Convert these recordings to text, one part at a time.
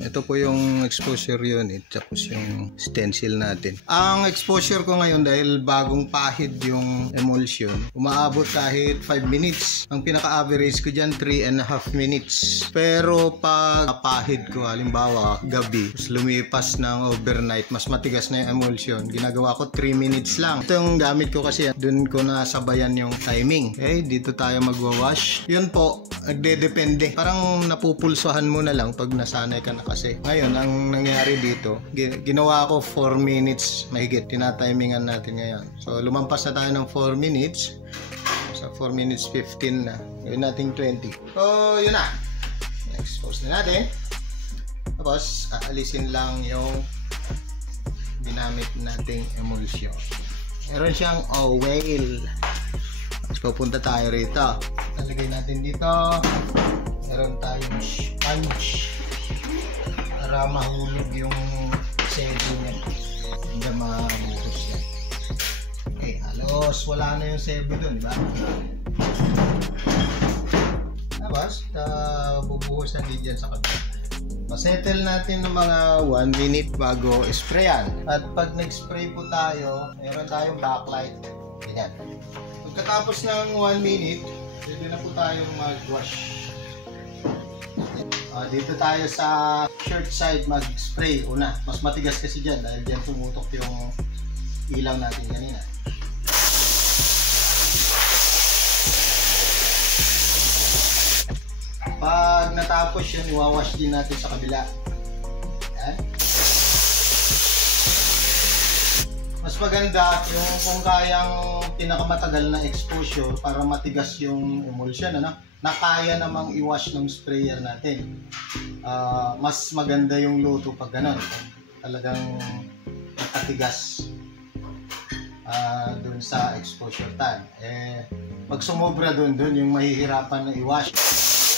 Ito po yung exposure unit, tapos yung stencil natin. Ang exposure ko ngayon dahil bagong pahid yung emulsion, umaabot kahit 5 minutes. Ang pinaka-average ko dyan, 3.5 minutes. Pero pag pahid ko, halimbawa gabi, lumipas ng overnight, mas matigas na yung emulsion, ginagawa ko 3 minutes lang. Ito yung gamit ko kasi dun ko nasabayan yung timing. Okay, dito tayo magwawash. Yun po, nagde-depende. Parang napupulsuhan mo na lang pag nasanay ka na kasi. Ngayon, ang nangyari dito, ginawa ko 4 minutes mahigit. Tinatimingan natin ngayon. So, lumampas na tayo ng 4 minutes. Sa 4 minutes 15 na. Gawin natin 20. So, yun na. Expose na natin. Tapos, aalisin lang yung ginamit nating emulsion. Meron siyang oil. Tapos, pupunta tayo rito. Nalagay natin dito. Meron tayong sponge para mahulog yung sebo niya. Hindi mabuhos yan. Okay, halos wala na yung sebo dun, diba? Tapos, bubuhusan din dyan sa kabila. Masettle natin ng mga 1 minute bago sprayan. At pag nag-spray po tayo, meron tayong backlight. Ganyan. Pagkatapos ng 1 minute, pwede na po tayong mag-wash. Dito tayo sa shirt side mag-spray una. Mas matigas kasi dyan dahil dyan tumutok yung ilaw natin kanina. Pag natapos yun, iwawash din natin sa kabila. Yan. Mas maganda yung kung kayang pinakamatagal na exposure para matigas yung emulsion, ano? Na kaya namang i-wash ng sprayer natin. Mas maganda yung luto pag ganun. Talagang nakatigas dun sa exposure time. Pag sumobra dun yung mahihirapan na i-wash.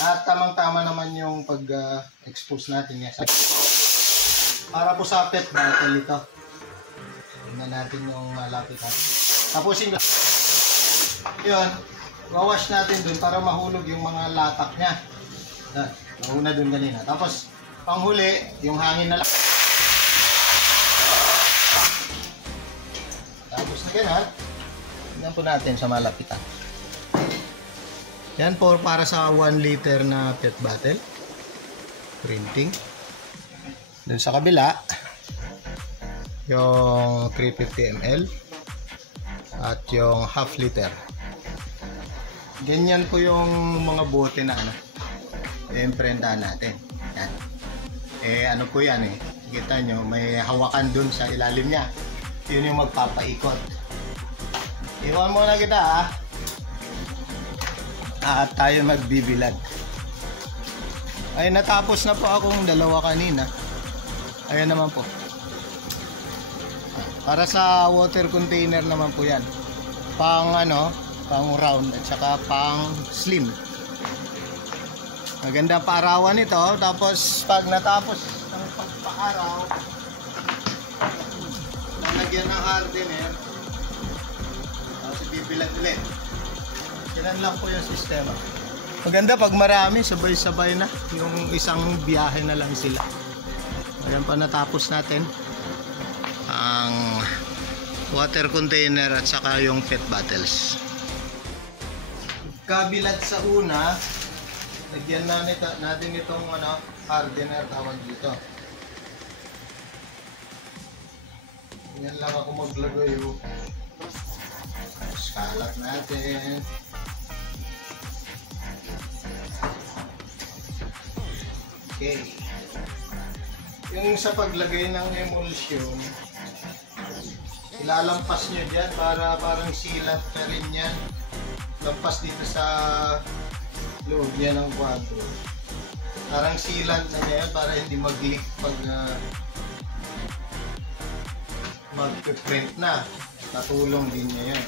At tamang-tama naman yung pag-expose natin niya. Para po sa pet bottle ito. Tingnan natin yung malapit natin. Tapusin ko. Yun. Wawash natin dun para mahulog yung mga latak niya. Nauna dun kanina. Tapos, panghuli, yung hangin na lang. Tapos na ganun. Tingnan po natin sa malapitan. Yan po para sa 1 liter na pet bottle. Printing. Dun sa kabila, yung 350 ml at yung half liter. Ganyan po yung mga bote na i-imprintahan natin. Yan. Ano po yan kita nyo, may hawakan dun sa ilalim niya. Yun yung magpapaikot. Iwan muna kita at tayo magbibilad. Ay, natapos na po akong dalawa kanina. Ayan naman po. Para sa water container naman po yan. Pang pang round at saka pang slim. Maganda paarawan ito. Tapos pag natapos ang pagpaaraw, lalagyan ng hardener. Tapos ibibilad ulit. Yan lang po yung sistema. Maganda pag marami, sabay-sabay na. Yung isang biyahe na lang sila. Ayan pa, natapos natin ang water container at saka yung pet bottles. Kabilat sa una, lagyan na natin itong hardener tawag dito. Yan lang ako maglagay. Kalat natin. Okay. Yung sa paglagay ng emulsion, ilalampas nyo dyan para parang sealant na rin yan. Lampas dito sa loob yan ng kwadro. Parang sealant na yan para hindi mag-leak pag mag-print na. Natulong din niya yan.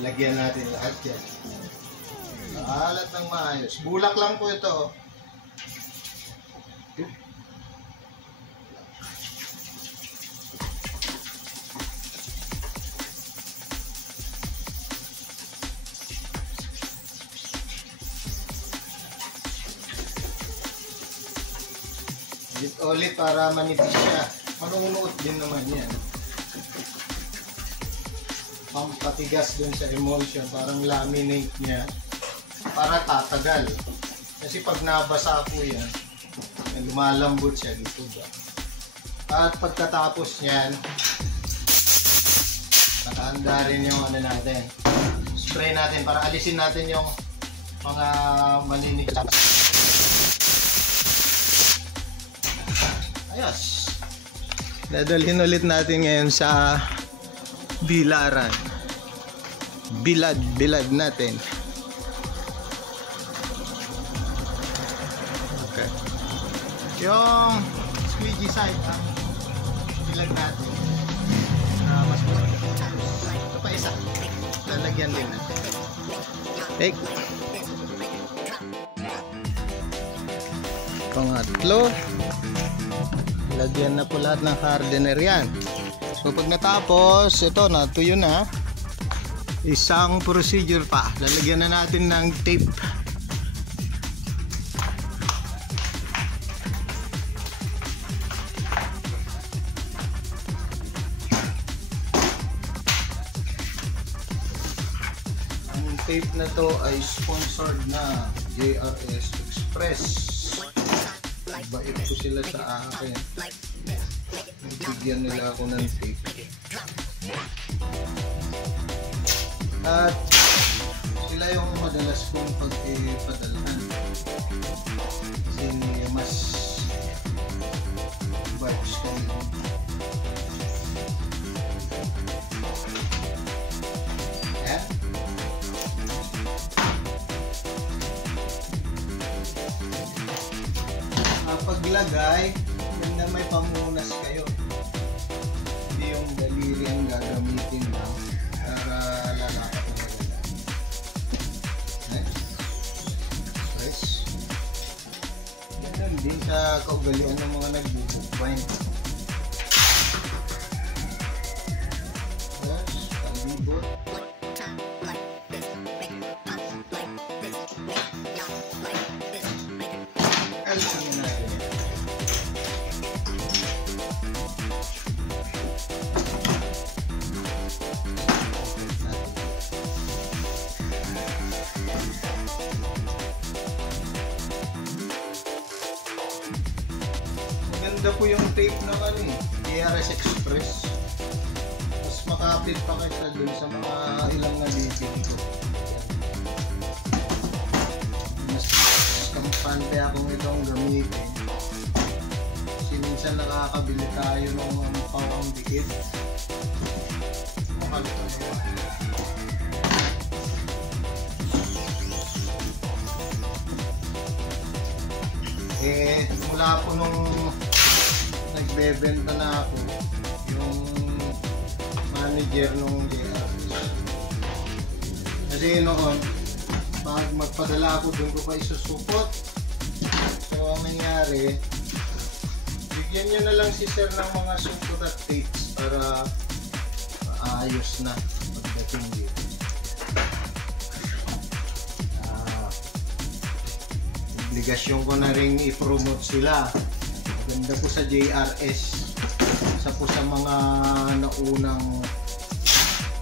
Lagyan natin lahat yan. Alat ng maayos. Bulak lang po ito. ulit para manipis siya. Manunuot din naman yan. Pampatigas dun sa emulsion, parang laminate niya para tatagal. Kasi pag nabasa po yan, lumalambot siya dito ba. At pagkatapos niyan, nakahanda rin yung ano natin. Spray natin para alisin natin yung mga malinis. Ayos. Dadalhin ulit natin ngayon sa bilaran. Bilad natin. Okay. Yung squeegee side, bilad natin. Mas ito pa isa. Lalagyan din natin. Okay. Pangatlo. Lagyan na po lahat ng hardener yan. So pag natapos, ito na, tuyo na. Isang procedure pa. Lalagyan na natin ng tape. Ang tape na to ay sponsored na JRS Express. Bait ko sila sa akin. Bigyan nila ako ng tape. At sila yung madalas kong pag-ipadalhan. Kasi mas vibes kami. Ayan. Paglagay, yun na may pamunas kayo. Hindi yung daliri ang gagamitin lang para lalakad na talaga. Press. Yan din sa kaugalian ng mga nagbubukbain. Yes, palibot. Alisin na natin. Maganda po yung tape ng ano eh, JRS Express. Mas makapit pa kaysa dun sa mga ilang nabibili ko. Mas kampante akong itong gamitin. Kasi minsan nakakabili tayo ng pawang dikit. Makalito na yun. Mula po nung nagbebenta na ako, yung manager nung JRS. Kasi noon, pag magpadala ako doon ko pa isusupot. So ang nangyari, bigyan nyo na lang si sir ng mga supot at tapes para ayos na pagdating dito. Obligasyon ko na rin i-promote sila. Ganda po sa JRS. Isa po sa mga naunang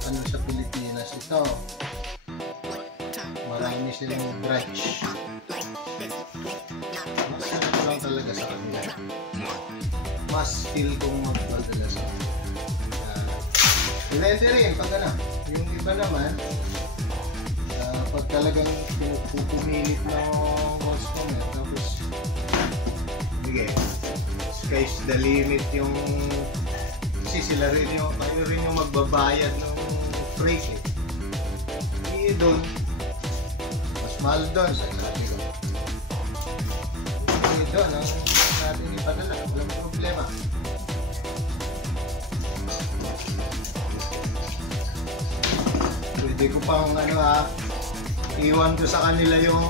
ano sa Pilipinas ito. Marami silang branch. Mas sarap lang talaga sa kanila. Mas feel kong magpadala sa kanila. Depende rin pag ano. Yung iba naman, pag talagang pupumilit ng customer, tapos sige, sky's the limit yung kasi sila rin yung, kayo rin yung magbabayad ng freight eh. Hindi doon, mas mahal doon sa sabi ko. Hindi doon, ang natin ipadala, walang problema. Pwede ko pang ano iwan ko sa kanila yung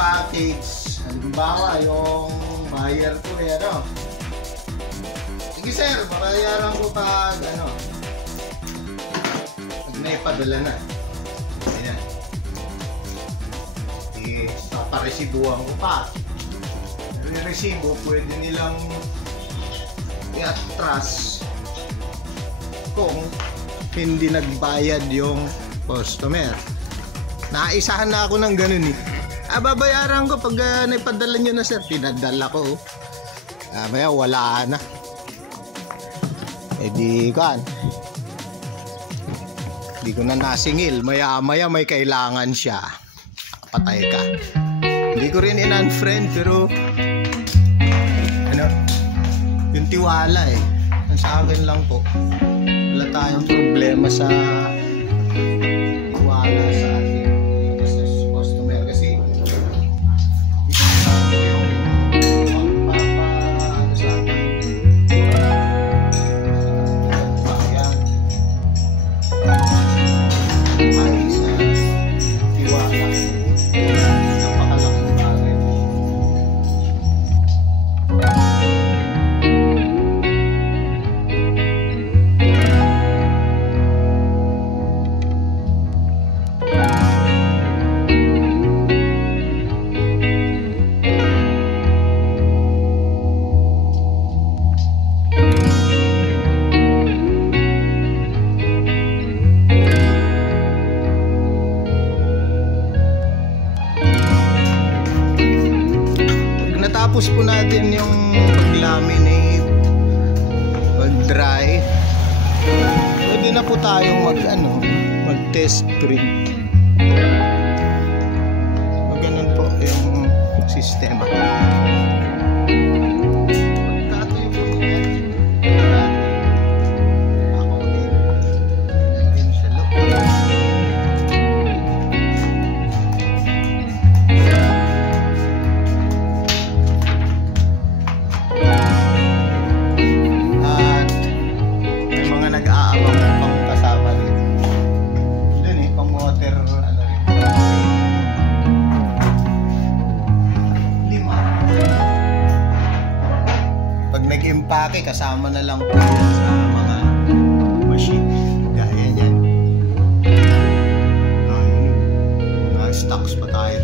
package. Halimbawa, yung buyer ko eh, ano. Sige sir, makayaran ko pag ano. Pag naipadala na. Ayan. Sige, paparesibuhan ko pa. resibo, pwede nilang i-atras kung hindi nagbayad yung customer. Naisahan na ako ng ganun eh. Babayaran ko pag naipadala nyo na sir. Pinadala ko. Maya wala na. Di kan. Di ko na nasingil. Maya may kailangan siya. Patay ka. Hindi ko rin in-unfriend pero ano, yung tiwala eh. Sa akin lang po. Wala tayong problema sa tiwala sa atin. Tapos po natin yung pag-laminate, pag-dry. Pwede na po tayong mag-test print. Ganun po yung sistema. Pagkatayo po niyan, ako din sa loob. Nag-impake, kasama na lang po yan sa mga machine. Gaya yan. Mga stocks pa tayo.